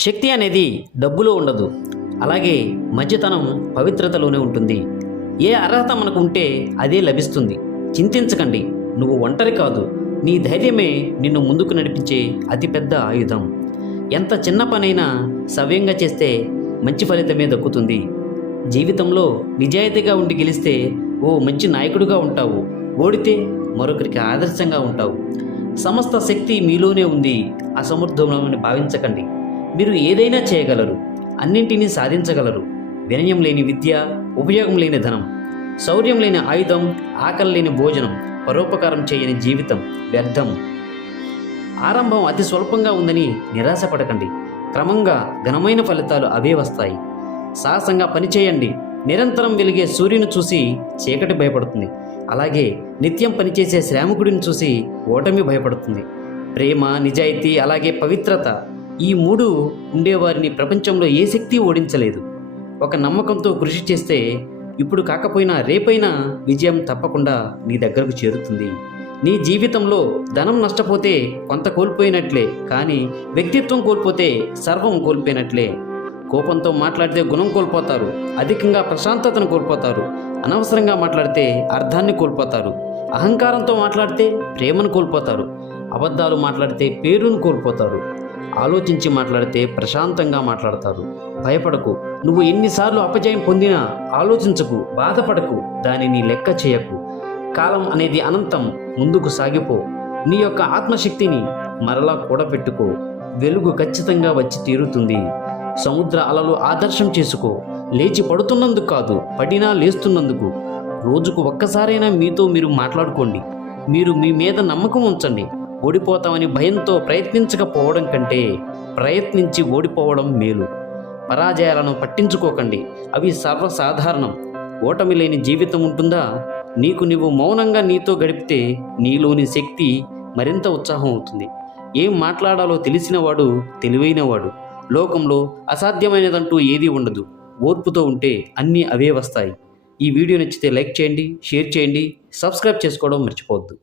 శక్తి అనేది డబ్బులో ఉండదు. అలాగే మంచితనం పవిత్రతలోనే ఉంటుంది. ఏ అర్హత మనకు ఉంటే అదే లభిస్తుంది. చింతించకండి. నువ్వు ఒంటరి కాదు. నీ ధైర్యమే నిన్ను ముందుకు నడిపించే అతిపెద్ద ఆయుధం. ఎంత చిన్న పనైనా సవ్యంగా చేస్తే మంచి ఫలితమే దక్కుతుంది. జీవితంలో నిజాయితీగా ఉండి గెలిస్తే ఓ మంచి నాయకుడిగా ఉంటావు. ఓడితే మరొకరికి ఆదర్శంగా ఉంటావు. సమస్త శక్తి మీలోనే ఉంది. అసమర్థమని భావించకండి. మీరు ఏదైనా చేయగలరు అన్నింటినీ సాధించగలరు. వినయం లేని విద్య ఉపయోగం లేని ధనం శౌర్యం లేని ఆయుధం ఆకలి లేని భోజనం పరోపకారం చేయని జీవితం వ్యర్థం. ఆరంభం అతి స్వల్పంగా ఉందని నిరాశపడకండి. క్రమంగా ఘనమైన ఫలితాలు అవే వస్తాయి. సాహసంగా పనిచేయండి. నిరంతరం వెలిగే సూర్యుని చూసి చీకటి భయపడుతుంది. అలాగే నిత్యం పనిచేసే శ్రామికుడిని చూసి ఓటమి భయపడుతుంది. ప్రేమ నిజాయితీ అలాగే పవిత్రత ఈ మూడు ఉండేవారిని ప్రపంచంలో ఏ శక్తి ఓడించలేదు. ఒక నమ్మకంతో కృషి చేస్తే ఇప్పుడు కాకపోయినా రేపైనా విజయం తప్పకుండా నీ దగ్గరకు చేరుతుంది. నీ జీవితంలో ధనం నష్టపోతే కొంత కోల్పోయినట్లే కానీ వ్యక్తిత్వం కోల్పోతే సర్వం కోల్పోయినట్లే. కోపంతో మాట్లాడితే గుణం కోల్పోతారు అధికంగా ప్రశాంతతను కోల్పోతారు అనవసరంగా మాట్లాడితే అర్థాన్ని కోల్పోతారు అహంకారంతో మాట్లాడితే ప్రేమను కోల్పోతారు అబద్ధాలు మాట్లాడితే పేరును కోల్పోతారు. ఆలోచించి మాట్లాడితే ప్రశాంతంగా మాట్లాడతారు. భయపడకు. నువ్వు ఎన్నిసార్లు అపజయం పొందినా ఆలోచించకు బాధపడకు దానిని లెక్క చేయకు. కాలం అనేది అనంతం ముందుకు సాగిపో. నీ యొక్క ఆత్మశక్తిని మరలా కూడబెట్టుకో. వెలుగు ఖచ్చితంగా వచ్చి తీరుతుంది. సముద్ర అలలు ఆదర్శం చేసుకో. లేచి పడుతున్నందుకు కాదు పడినా లేస్తున్నందుకు. రోజుకు ఒక్కసారైనా మీతో మీరు మాట్లాడుకోండి. మీరు మీ మీద నమ్మకం ఉంచండి. ఓడిపోతామని భయంతో ప్రయత్నించకపోవడం కంటే ప్రయత్నించి ఓడిపోవడం మేలు. పరాజయాలను పట్టించుకోకండి. అవి సర్వసాధారణం. ఓటమి లేని జీవితం ఉంటుందా? నీకు నీవు మౌనంగా నీతో గడిపితే నీలోని శక్తి మరింత ఉత్సాహం అవుతుంది. ఏం మాట్లాడాలో తెలిసినవాడు తెలివైనవాడు. లోకంలో అసాధ్యమైనదంటూ ఏదీ ఉండదు. ఓర్పుతో ఉంటే అన్నీ అవే వస్తాయి. ఈ వీడియో నచ్చితే లైక్ చేయండి షేర్ చేయండి సబ్స్క్రైబ్ చేసుకోవడం మర్చిపోవద్దు.